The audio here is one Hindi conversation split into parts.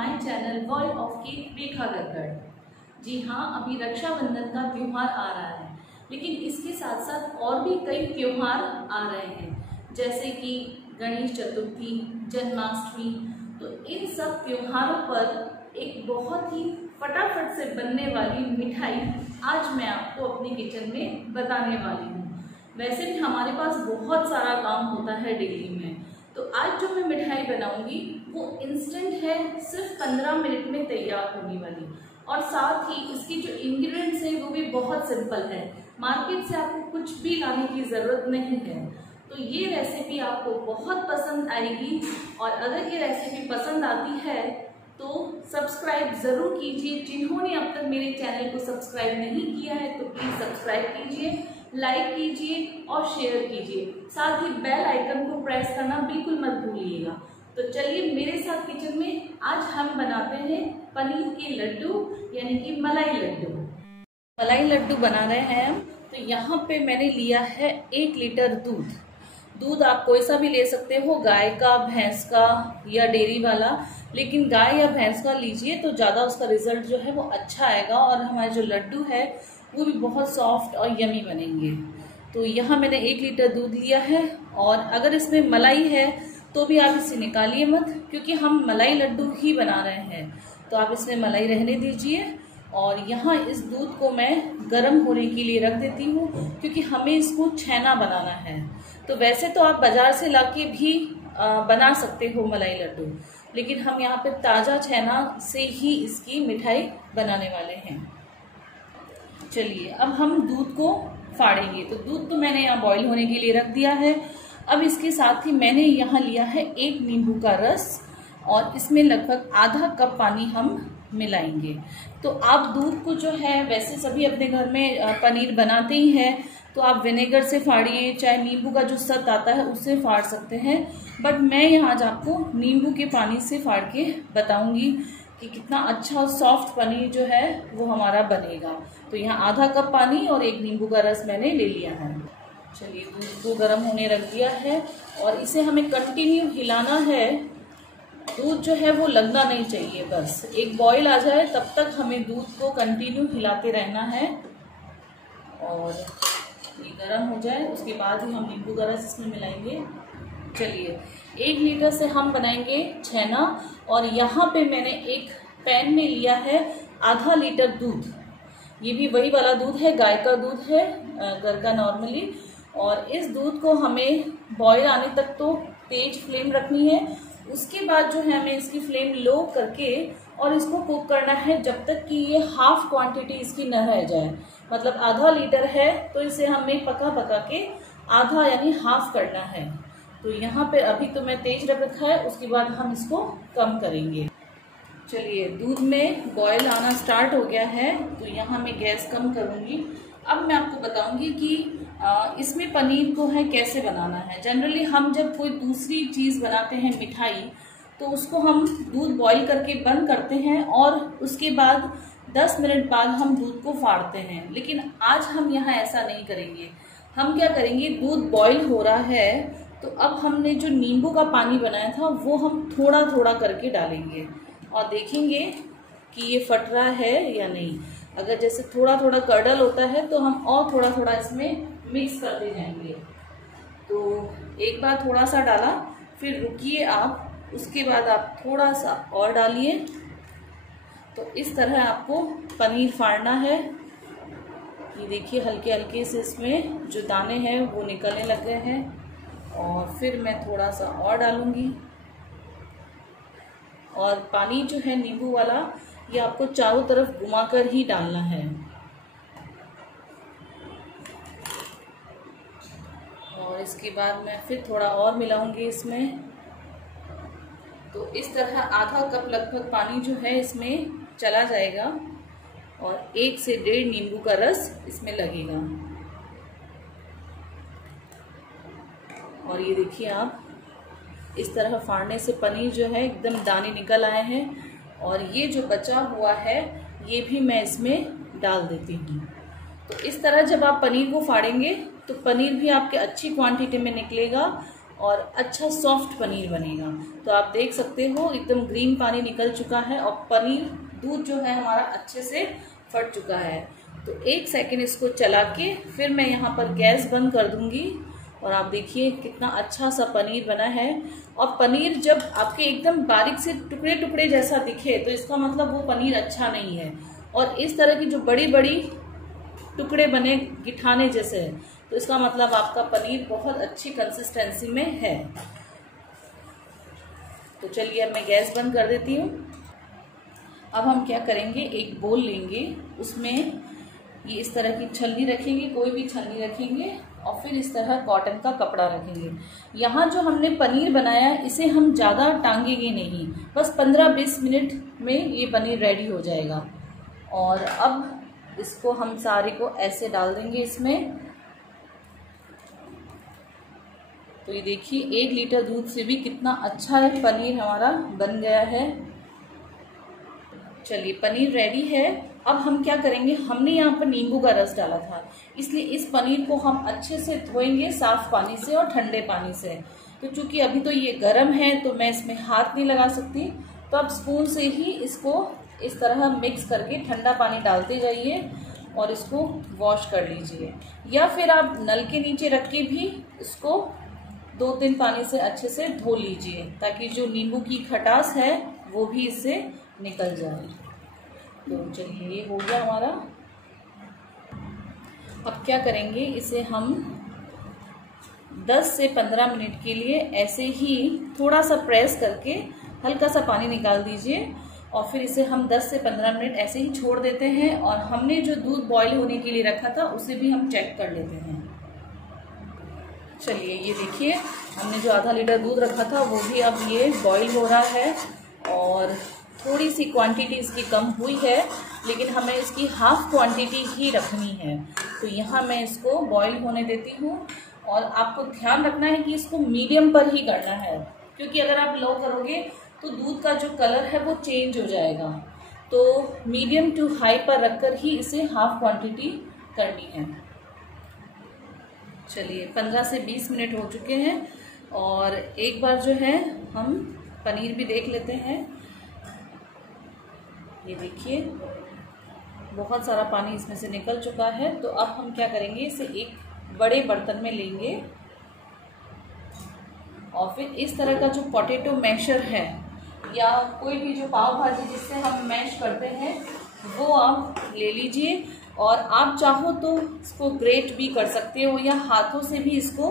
My channel world of cake Rekha Gargad. जी हाँ, अभी रक्षाबंधन का त्यौहार आ रहा है, लेकिन इसके साथ साथ और भी कई त्यौहार आ रहे हैं, जैसे कि गणेश चतुर्थी, जन्माष्टमी। तो इन सब त्योहारों पर एक बहुत ही फटाफट से बनने वाली मिठाई आज मैं आपको अपनी किचन में बताने वाली हूँ। वैसे भी हमारे पास बहुत सारा काम होता है डेली में, तो आज जो मैं मिठाई बनाऊंगी वो इंस्टेंट है, सिर्फ 15 मिनट में तैयार होने वाली। और साथ ही इसकी जो इंग्रेडिएंट्स है वो भी बहुत सिंपल है, मार्केट से आपको कुछ भी लाने की ज़रूरत नहीं है। तो ये रेसिपी आपको बहुत पसंद आएगी, और अगर ये रेसिपी पसंद आती है तो सब्सक्राइब ज़रूर कीजिए। जिन्होंने अब तक मेरे चैनल को सब्सक्राइब नहीं किया है तो प्लीज़ सब्सक्राइब कीजिए, लाइक कीजिए और शेयर कीजिए। साथ ही बेल आइकन को प्रेस करना बिल्कुल मत भूलिएगा। तो चलिए मेरे साथ किचन में आज हम बनाते हैं पनीर के लड्डू, यानी कि मलाई लड्डू। मलाई लड्डू बना रहे हैं हम। तो यहाँ पे मैंने लिया है 1 लीटर दूध। दूध आप कोई सा भी ले सकते हो, गाय का, भैंस का या डेयरी वाला, लेकिन गाय या भैंस का लीजिए तो ज़्यादा उसका रिजल्ट जो है वो अच्छा आएगा, और हमारे जो लड्डू है वो भी बहुत सॉफ्ट और यमी बनेंगे। तो यहाँ मैंने 1 लीटर दूध लिया है, और अगर इसमें मलाई है तो भी आप इसे निकालिए मत, क्योंकि हम मलाई लड्डू ही बना रहे हैं, तो आप इसमें मलाई रहने दीजिए। और यहाँ इस दूध को मैं गर्म होने के लिए रख देती हूँ, क्योंकि हमें इसको छेना बनाना है। तो वैसे तो आप बाजार से लाके भी बना सकते हो मलाई लड्डू, लेकिन हम यहाँ पे ताज़ा छेना से ही इसकी मिठाई बनाने वाले हैं। चलिए अब हम दूध को फाड़ेंगे। तो दूध तो मैंने यहाँ बॉईल होने के लिए रख दिया है। अब इसके साथ ही मैंने यहाँ लिया है 1 नींबू का रस, और इसमें लगभग आधा कप पानी हम मिलाएंगे। तो आप दूध को जो है, वैसे सभी अपने घर में पनीर बनाते ही हैं, तो आप विनेगर से फाड़िए, चाहे नींबू का जो सत आता है उससे फाड़ सकते हैं, बट मैं यहाँ आज आपको नींबू के पानी से फाड़ के बताऊंगी कि कितना अच्छा सॉफ्ट पनीर जो है वो हमारा बनेगा। तो यहाँ आधा कप पानी और 1 नींबू का रस मैंने ले लिया है। चलिए दूध को गर्म होने रख दिया है, और इसे हमें कंटिन्यू हिलाना है। दूध जो है वो लगना नहीं चाहिए, बस एक बॉईल आ जाए तब तक हमें दूध को कंटिन्यू हिलाते रहना है। और ये गर्म हो जाए उसके बाद ही हम नींबू का रस इसमें मिलाएंगे। चलिए 1 लीटर से हम बनाएंगे छेना, और यहाँ पे मैंने एक पैन में लिया है आधा लीटर दूध। ये भी वही वाला दूध है, गाय का दूध है, घर का नॉर्मली। और इस दूध को हमें बॉईल आने तक तो तेज फ्लेम रखनी है। उसके बाद जो है हमें इसकी फ्लेम लो करके और इसको कुक करना है जब तक कि ये हाफ क्वांटिटी इसकी न रह जाए। मतलब आधा लीटर है तो इसे हमें पका पका के आधा यानी हाफ करना है। तो यहाँ पे अभी तो मैं तेज रख रखा है, उसके बाद हम इसको कम करेंगे। चलिए दूध में बॉयल आना स्टार्ट हो गया है, तो यहाँ मैं गैस कम करूँगी। अब मैं आपको बताऊंगी कि इसमें पनीर को है कैसे बनाना है। जनरली हम जब कोई दूसरी चीज़ बनाते हैं मिठाई, तो उसको हम दूध बॉईल करके बंद करते हैं, और उसके बाद 10 मिनट बाद हम दूध को फाड़ते हैं। लेकिन आज हम यहाँ ऐसा नहीं करेंगे। हम क्या करेंगे, दूध बॉईल हो रहा है तो अब हमने जो नींबू का पानी बनाया था वो हम थोड़ा थोड़ा करके डालेंगे, और देखेंगे कि ये फट रहा है या नहीं। अगर जैसे थोड़ा थोड़ा कर्डल होता है तो हम और थोड़ा थोड़ा इसमें मिक्स करते जाएंगे। तो एक बार थोड़ा सा डाला, फिर रुकिए आप, उसके बाद आप थोड़ा सा और डालिए। तो इस तरह आपको पनीर फाड़ना है। ये देखिए हल्के हल्के से इसमें जो दाने हैं वो निकलने लग गए हैं, और फिर मैं थोड़ा सा और डालूंगी। और पानी जो है नींबू वाला, ये आपको चारों तरफ घुमाकर ही डालना है। और इसके बाद मैं फिर थोड़ा और मिलाऊंगी इसमें। तो इस तरह आधा कप लगभग पानी जो है इसमें चला जाएगा, और 1 से 1.5 नींबू का रस इसमें लगेगा। और ये देखिए आप, इस तरह फाड़ने से पनीर जो है एकदम दाने निकल आए हैं, और ये जो बचा हुआ है ये भी मैं इसमें डाल देती हूँ। तो इस तरह जब आप पनीर को फाड़ेंगे तो पनीर भी आपके अच्छी क्वांटिटी में निकलेगा, और अच्छा सॉफ्ट पनीर बनेगा। तो आप देख सकते हो एकदम ग्रीन पानी निकल चुका है और पनीर दूध जो है हमारा अच्छे से फट चुका है। तो 1 सेकेंड इसको चला के फिर मैं यहाँ पर गैस बंद कर दूंगी और आप देखिए कितना अच्छा सा पनीर बना है। और पनीर जब आपके एकदम बारीक से टुकड़े टुकड़े जैसा दिखे तो इसका मतलब वो पनीर अच्छा नहीं है। और इस तरह की जो बड़ी बड़ी टुकड़े बने गिठाने जैसे तो इसका मतलब आपका पनीर बहुत अच्छी कंसिस्टेंसी में है। तो चलिए अब मैं गैस बंद कर देती हूँ। अब हम क्या करेंगे, एक बोल लेंगे, उसमें ये इस तरह की छलनी रखेंगे, कोई भी छलनी रखेंगे और फिर इस तरह कॉटन का कपड़ा रखेंगे। यहाँ जो हमने पनीर बनाया इसे हम ज़्यादा टांगेंगे नहीं, बस 15-20 मिनट में ये पनीर रेडी हो जाएगा। और अब इसको हम सारे को ऐसे डाल देंगे इसमें। तो ये देखिए 1 लीटर दूध से भी कितना अच्छा है पनीर हमारा बन गया है। चलिए पनीर रेडी है। अब हम क्या करेंगे, हमने यहाँ पर नींबू का रस डाला था, इसलिए इस पनीर को हम अच्छे से धोएंगे साफ पानी से और ठंडे पानी से। तो चूंकि अभी तो ये गर्म है तो मैं इसमें हाथ नहीं लगा सकती, तो आप स्पून से ही इसको इस तरह मिक्स करके ठंडा पानी डालते जाइए और इसको वॉश कर लीजिए। या फिर आप नल के नीचे रख के भी इसको 2-3 पानी से अच्छे से धो लीजिए ताकि जो नींबू की खटास है वो भी इससे निकल जाए। तो चलिए ये हो गया हमारा। अब क्या करेंगे, इसे हम 10 से 15 मिनट के लिए ऐसे ही थोड़ा सा प्रेस करके हल्का सा पानी निकाल दीजिए और फिर इसे हम 10 से 15 मिनट ऐसे ही छोड़ देते हैं। और हमने जो दूध बॉईल होने के लिए रखा था उसे भी हम चेक कर लेते हैं। चलिए ये देखिए हमने जो आधा लीटर दूध रखा था वो भी अब ये बॉईल हो रहा है और थोड़ी सी क्वांटिटी इसकी कम हुई है, लेकिन हमें इसकी हाफ क्वांटिटी ही रखनी है। तो यहाँ मैं इसको बॉईल होने देती हूँ। और आपको ध्यान रखना है कि इसको मीडियम पर ही करना है, क्योंकि अगर आप लो करोगे तो दूध का जो कलर है वो चेंज हो जाएगा। तो मीडियम टू हाई पर रखकर ही इसे हाफ क्वांटिटी करनी है। चलिए 15 से 20 मिनट हो चुके हैं और एक बार जो है हम पनीर भी देख लेते हैं। ये देखिए बहुत सारा पानी इसमें से निकल चुका है। तो अब हम क्या करेंगे, इसे एक बड़े बर्तन में लेंगे और फिर इस तरह का जो पोटैटो मैशर है या कोई भी जो पाव भाजी जिससे हम मैश करते हैं वो आप ले लीजिए। और आप चाहो तो इसको ग्रेट भी कर सकते हो या हाथों से भी इसको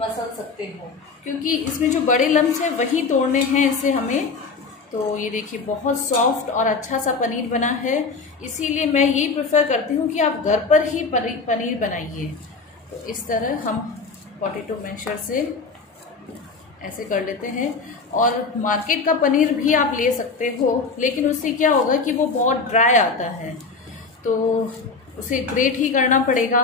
मसल सकते हो, क्योंकि इसमें जो बड़े लम्स हैं वही तोड़ने हैं इसे हमें। तो ये देखिए बहुत सॉफ्ट और अच्छा सा पनीर बना है, इसीलिए मैं यही प्रेफर करती हूँ कि आप घर पर ही पनीर बनाइए। तो इस तरह हम पोटैटो मैशर से ऐसे कर लेते हैं। और मार्केट का पनीर भी आप ले सकते हो, लेकिन उससे क्या होगा कि वो बहुत ड्राई आता है, तो उसे ग्रेट ही करना पड़ेगा।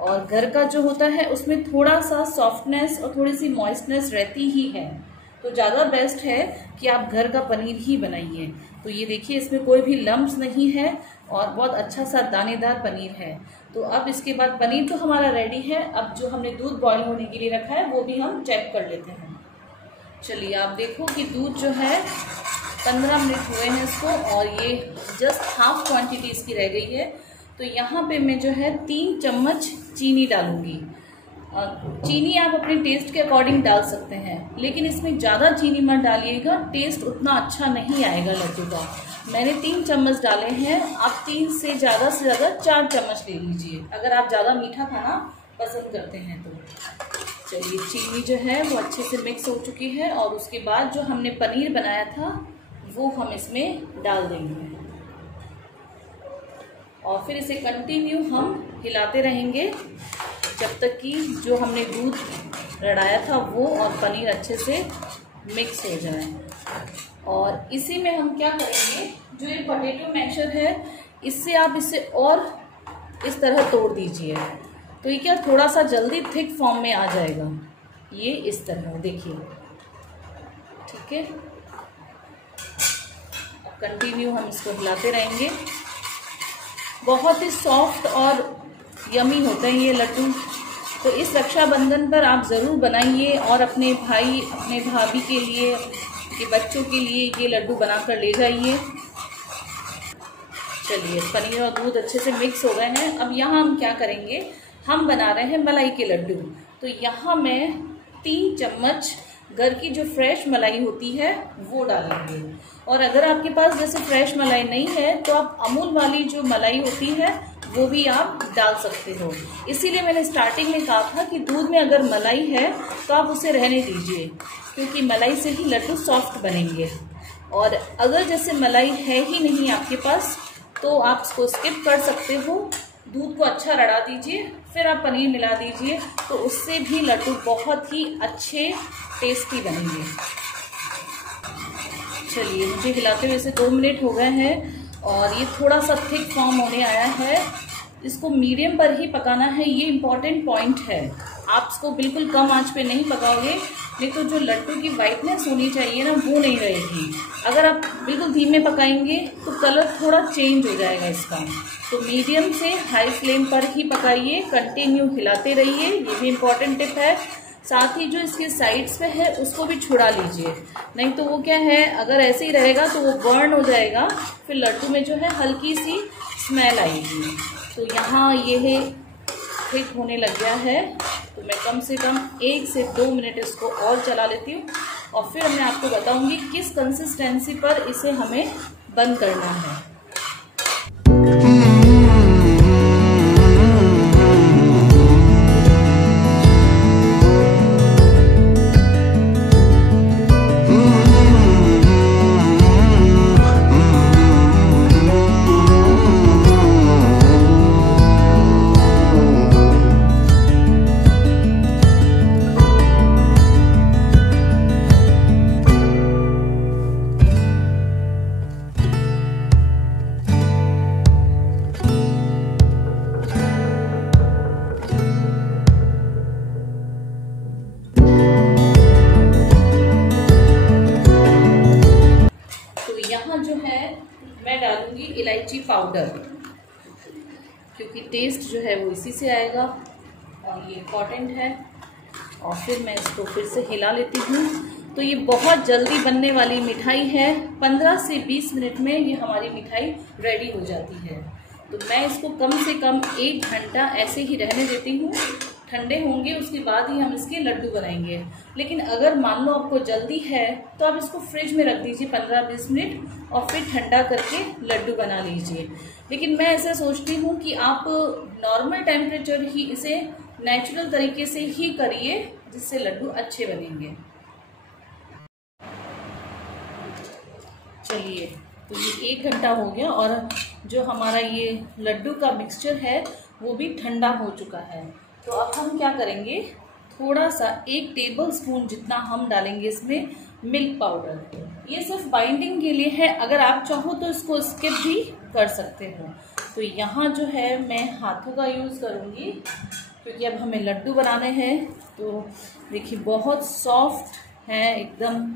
और घर का जो होता है उसमें थोड़ा सा सॉफ्टनेस और थोड़ी सी मॉइस्टनेस रहती ही है, तो ज़्यादा बेस्ट है कि आप घर का पनीर ही बनाइए। तो ये देखिए इसमें कोई भी लम्स नहीं है और बहुत अच्छा सा दानेदार पनीर है। तो अब इसके बाद पनीर तो हमारा रेडी है। अब जो हमने दूध बॉईल होने के लिए रखा है वो भी हम चेक कर लेते हैं। चलिए आप देखो कि दूध जो है 15 मिनट हुए हैं इसको और ये जस्ट हाफ क्वांटिटी इसकी रह गई है। तो यहाँ पे मैं जो है 3 चम्मच चीनी डालूंगी। चीनी आप अपने टेस्ट के अकॉर्डिंग डाल सकते हैं, लेकिन इसमें ज़्यादा चीनी मत डालिएगा, टेस्ट उतना अच्छा नहीं आएगा लड्डू का। मैंने 3 चम्मच डाले हैं, आप 3 से ज़्यादा 4 चम्मच ले लीजिए अगर आप ज़्यादा मीठा खाना पसंद करते हैं तो। चलिए चीनी जो है वो अच्छे से मिक्स हो चुकी है और उसके बाद जो हमने पनीर बनाया था वो हम इसमें डाल देंगे और फिर इसे कंटिन्यू हम हिलाते रहेंगे जब तक कि जो हमने दूध रड़ाया था वो और पनीर अच्छे से मिक्स हो जाए। और इसी में हम क्या करेंगे, जो ये पोटैटो मैशर है इससे आप इसे और इस तरह तोड़ दीजिए, तो ये क्या थोड़ा सा जल्दी थिक फॉर्म में आ जाएगा। ये इस तरह देखिए, ठीक है। कंटिन्यू हम इसको हिलाते रहेंगे। बहुत ही सॉफ्ट और यमी होते हैं ये लड्डू, तो इस रक्षाबंधन पर आप ज़रूर बनाइए और अपने भाई, अपने भाभी के लिए, के बच्चों के लिए ये लड्डू बनाकर ले जाइए। चलिए, पनीर और दूध अच्छे से मिक्स हो गए हैं। अब यहाँ हम क्या करेंगे, हम बना रहे हैं मलाई के लड्डू। तो यहाँ मैं 3 चम्मच घर की जो फ्रेश मलाई होती है वो डालेंगे। और अगर आपके पास जैसे फ्रेश मलाई नहीं है तो आप अमूल वाली जो मलाई होती है वो भी आप डाल सकते हो। इसीलिए मैंने स्टार्टिंग में कहा था कि दूध में अगर मलाई है तो आप उसे रहने दीजिए, क्योंकि मलाई से ही लड्डू सॉफ्ट बनेंगे। और अगर जैसे मलाई है ही नहीं आपके पास तो आप इसको स्किप कर सकते हो। दूध को अच्छा रड़ा दीजिए, फिर आप पनीर मिला दीजिए, तो उससे भी लड्डू बहुत ही अच्छे टेस्टी बनेंगे। चलिए, मुझे हिलाते हुए इसे 2 मिनट हो गए हैं और ये थोड़ा सा थिक फॉर्म होने आया है। इसको मीडियम पर ही पकाना है, ये इम्पॉर्टेंट पॉइंट है। आप इसको बिल्कुल कम आंच पे नहीं पकाओगे, नहीं तो जो लड्डू की वाइटनेस होनी चाहिए ना वो नहीं रहेगी। अगर आप बिल्कुल धीमे पकाएंगे तो कलर थोड़ा चेंज हो जाएगा इसका। तो मीडियम से हाई फ्लेम पर ही पकाइए, कंटिन्यू हिलाते रहिए, ये भी इम्पॉर्टेंट टिप है। साथ ही जो इसके साइड्स पे है उसको भी छुड़ा लीजिए, नहीं तो वो क्या है, अगर ऐसे ही रहेगा तो वो बर्न हो जाएगा, फिर लड्डू में जो है हल्की सी स्मेल आएगी। तो यहाँ ये है थिक होने लग गया है, तो मैं कम से कम 1 से 2 मिनट इसको और चला लेती हूँ और फिर मैं आपको बताऊंगी किस कंसिस्टेंसी पर इसे हमें बंद करना है। मैं डालूंगी इलायची पाउडर, क्योंकि टेस्ट जो है वो इसी से आएगा और ये इम्पॉर्टेंट है। और फिर मैं इसको फिर से हिला लेती हूँ। तो ये बहुत जल्दी बनने वाली मिठाई है, 15 से 20 मिनट में ये हमारी मिठाई रेडी हो जाती है। तो मैं इसको कम से कम 1 घंटा ऐसे ही रहने देती हूँ, ठंडे होंगे उसके बाद ही हम इसके लड्डू बनाएंगे। लेकिन अगर मान लो आपको जल्दी है तो आप इसको फ्रिज में रख दीजिए 15-20 मिनट और फिर ठंडा करके लड्डू बना लीजिए। लेकिन मैं ऐसा सोचती हूँ कि आप नॉर्मल टेम्परेचर ही इसे नेचुरल तरीके से ही करिए, जिससे लड्डू अच्छे बनेंगे। चलिए, तो ये 1 घंटा हो गया और जो हमारा ये लड्डू का मिक्सचर है वो भी ठंडा हो चुका है। तो अब हम क्या करेंगे, थोड़ा सा 1 टेबल स्पून जितना हम डालेंगे इसमें मिल्क पाउडर। ये सिर्फ बाइंडिंग के लिए है, अगर आप चाहो तो इसको स्किप भी कर सकते हो। तो यहाँ जो है मैं हाथों का यूज़ करूँगी, क्योंकि अब हमें लड्डू बनाने हैं। तो देखिए बहुत सॉफ्ट है एकदम।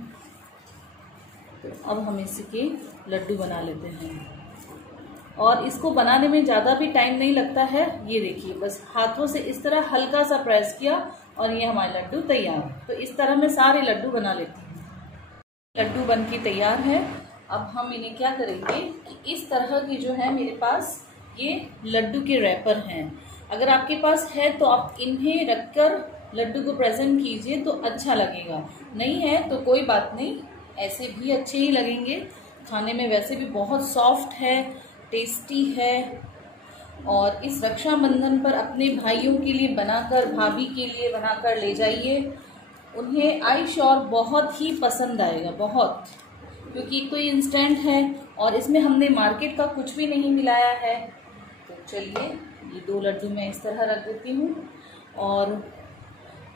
तो अब हम इसके लड्डू बना लेते हैं और इसको बनाने में ज़्यादा भी टाइम नहीं लगता है। ये देखिए, बस हाथों से इस तरह हल्का सा प्रेस किया और ये हमारे लड्डू तैयार। तो इस तरह मैं सारे लड्डू बना लेती हूँ। लड्डू बन के तैयार है। अब हम इन्हें क्या करेंगे कि इस तरह की जो है मेरे पास ये लड्डू के रैपर हैं, अगर आपके पास है तो आप इन्हें रखकर लड्डू को प्रेजेंट कीजिए तो अच्छा लगेगा। नहीं है तो कोई बात नहीं, ऐसे भी अच्छे ही लगेंगे। खाने में वैसे भी बहुत सॉफ्ट है, टेस्टी है। और इस रक्षाबंधन पर अपने भाइयों के लिए बनाकर, भाभी के लिए बनाकर ले जाइए, उन्हें आई श्योर बहुत ही पसंद आएगा, बहुत। क्योंकि तो ये इंस्टेंट है और इसमें हमने मार्केट का कुछ भी नहीं मिलाया है। तो चलिए, ये 2 लड्डू मैं इस तरह रख देती हूँ और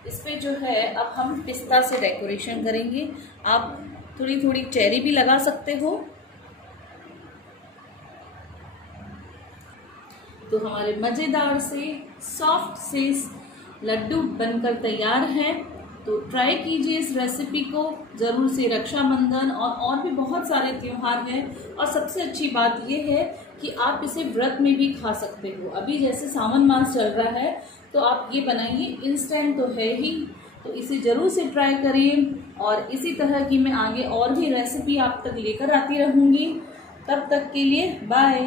इस पे जो है अब हम पिस्ता से डेकोरेशन करेंगे। आप थोड़ी थोड़ी चेरी भी लगा सकते हो। तो हमारे मज़ेदार से सॉफ्ट से लड्डू बनकर तैयार हैं। तो ट्राई कीजिए इस रेसिपी को ज़रूर से। रक्षाबंधन और भी बहुत सारे त्यौहार हैं, और सबसे अच्छी बात यह है कि आप इसे व्रत में भी खा सकते हो। अभी जैसे सावन मास चल रहा है तो आप ये बनाइए, इंस्टेंट तो है ही, तो इसे ज़रूर से ट्राई करिए। और इसी तरह की मैं आगे और भी रेसिपी आप तक लेकर आती रहूँगी। तब तक के लिए बाय।